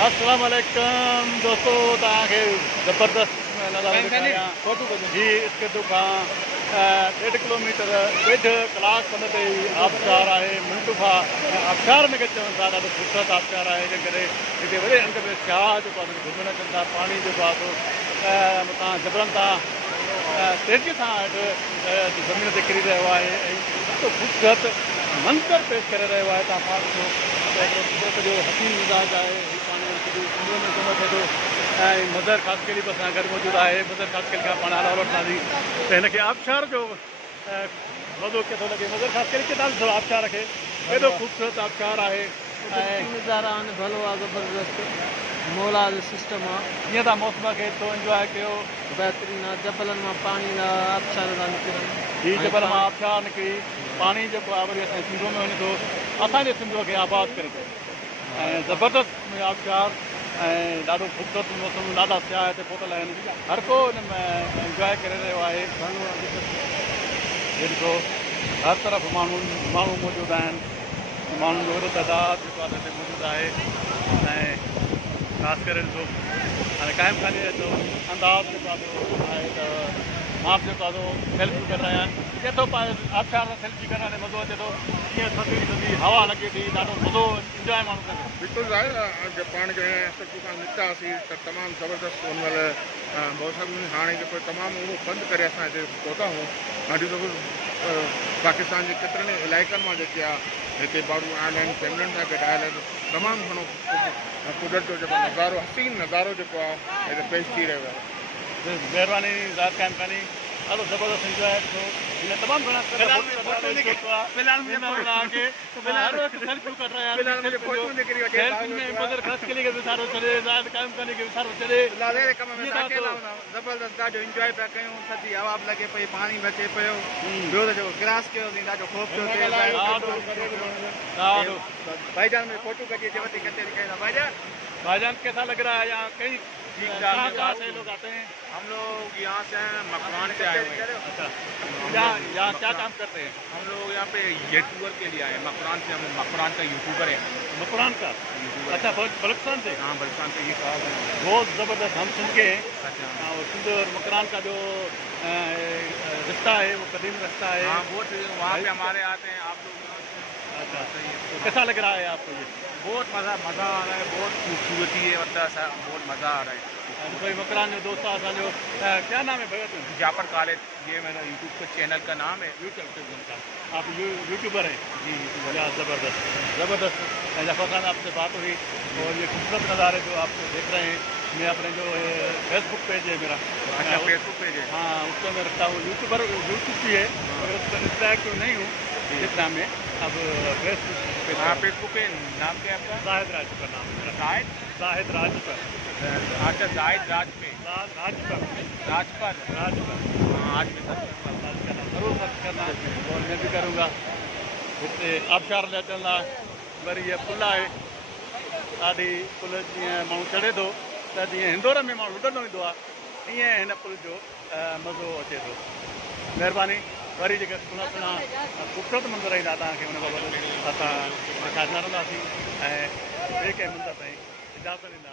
अस्सलाम वालेकुम दोस्तों, तव्हांखे ज़बरदस्त जी इसके दुखां 1.5 किलोमीटर 1.5 कलाक पंध ते आबशार आहे। मुंटुफा आबशार में चवनि था, ॾाढो ख़ूबसूरत आबशार आहे। जंहिं करे हिते वॾे अंग में सियाह जेको आहे घुमण अचनि था। पाणी जेको आहे मथां जबरनि तां तेज़ीअ सां हेठि ज़मीन ते किरी रहियो आहे ऐं ॾाढो ख़ूबसूरत मंज़र पेश करे रहियो आहे। तव्हां पाण ॾिसो कुदरत जो हसीन मिज़ाज आहे। पाण सिंधियुनि में कमु थिए थो ऐं मज़र ख़ासि कहिड़ी बि असां गॾु मौजूदु आहे। मज़र ख़ासि कहिड़ी खां पाण हला वठंदासीं त हिनखे आबशार जो मज़ो कीअं थो लॻे। मज़र ख़ासि कहिड़ी किताब ॾिसो आबशार खे, एॾो ख़ूबसूरत आबशार आहे ऐं नज़ारा आहिनि। भलो आहे, ज़बरदस्त मौला जो सिस्टम आहे। कीअं तव्हां मौसम खे थो इंजॉय कयो। बहितरीनु आहे। जबलनि मां पाणी आबशार था निकिरनि। हीअ जबल मां आबशार निकिरी पाणी जेको आहे वरी असांजे सिंधूअ में वञे थो, असांजे सिंधूअ खे आबाद करे थो ऐं ज़बरदस्त आबशार ऐं ॾाढो ख़ूबसूरत मौसम। ॾाढा सियाह हिते पहुतल आहिनि। हर को हिन में इंजॉय करे रहियो आहे। ॾिसो हर तरफ़ माण्हू मौजूदु आहिनि। माण्हुनि जो वॾो तइदाद जेको आहे हिते मौजूदु आहे ऐं ख़ासि करे ॾिसो हाणे क़ाइमु खानी जो अंदाज़ जेको आहे त मां बि जेको आहे सेल्फी करे रहिया आहिनि। केतिरो पाए आबशार सां सेल्फी करण में मज़ो अचे थो। कीअं थधी थधी हवा लॻे थी, ॾाढो मज़ो इंजॉय माण्हू करे। बिल्कुलु आहे। पाण जो खां निकितासीं त तमामु ज़बरदस्त हुन महिल मौसम हाणे जेको तमामु उहो बंदि करे असां हिते पहुता आहियूं। ॾिसो पाकिस्तान जे केतिरनि इलाइक़नि मां जेके आहे हिते माण्हू आयल आहिनि, फैमिलियुनि सां गॾु आयल आहिनि। तमामु घणो कुदरत जो जेको नज़ारो, हसीन नज़ारो जेको आहे हिते पेश थी रहियो आहे। महिरबानी ज़ात क़ाइमु कानी, ॾाढो ज़बरदस्त इंजॉय थियो। हिन तमामु घणा सेल्फियूं कर रहिया आहिनि। मज़र ख़ासि के लिए विसारो छॾे, ज़ात क़ाइमु कानी खे विसारो छॾे। ज़बरदस्त ॾाढो इंजॉय पिया कयूं। थधी हवा बि लॻे पई, पाणी बि अचे पियो। ॿियो त जेको क्रॉस कयोसीं ॾाढो ख़ौफ़ पियो थिए। भाईजान में फोटो कढिए जब भाईजान भाईजान कैसा लग रहा है यहाँ? कहीं कहाँ से लोग आते हैं? हम लोग यहाँ से हैं, मकरान से आए हुए हैं। अच्छा, यहाँ क्या काम करते हैं? हम लोग यहाँ पे यूट्यूबर के लिए आए हैं। मकरान से, हम मकरान का यूट्यूबर है। मकरान का? अच्छा, बलुचिस्तान से? हाँ, बलुचिस्तान से। ये कहा बहुत ज़बरदस्त। हम सुन के अच्छा, और सिंध और मकरान का जो रिश्ता है वो कदीम रिश्ता है। हाँ, बहुत वहाँ पे हमारे आते हैं आप लोग। अच्छा, तो कैसा लग रहा है आपको ये? बहुत मज़ा आ रहा है। बहुत खूबसूरती है, मतलब बहुत मज़ा आ रहा है। कोई मकरान जो दोस्त आहे असांजो, क्या नाम है भैया? जाफर खालिद, ये मेरा यूट्यूब का चैनल का नाम है। आप यूट्यूबर हैं? जी, ज़बरदस्त ज़बरदस्त। जाफर खान, आपसे बात हुई और ये खूबसूरत नज़ारे जो आप देख रहे हैं, मैं अपने जो फेसबुक पेज है मेरा। अच्छा, फेसबुक पेज है? हाँ, उसको मैं रखता हूँ। यूट्यूब भी है मगर उस पर इतना एक्टिव नहीं हूँ जितना में। अब फेसबुक पे, हाँ, फेसबुक पे नाम क्या है आपका? जाहिद राजपर नाम है मेरा। जाहिद राजपर। अच्छा, जाहिद राजपर। राजपर। हाँ, आज में ज़रूर सर्च करना और मैं भी करूँगा। हिते आबशार ले अचनि लाइ वरी इहा पुल आहे। ॾाढी पुल जीअं माण्हू चढ़े थो त जीअं हिंदोर में माण्हू लुॾंदो ईंदो आहे, ईअं हिन पुल जो मज़ो अचे थो। महिरबानी। वरी जेके सुहिणा सुहिणा ख़ूबसूरत मंदर ईंदा तव्हांखे हुन बाबति असां ॾेखारींदा रहंदासीं ऐं ॿिए कंहिं मंदर ताईं इजाज़त ॾींदा।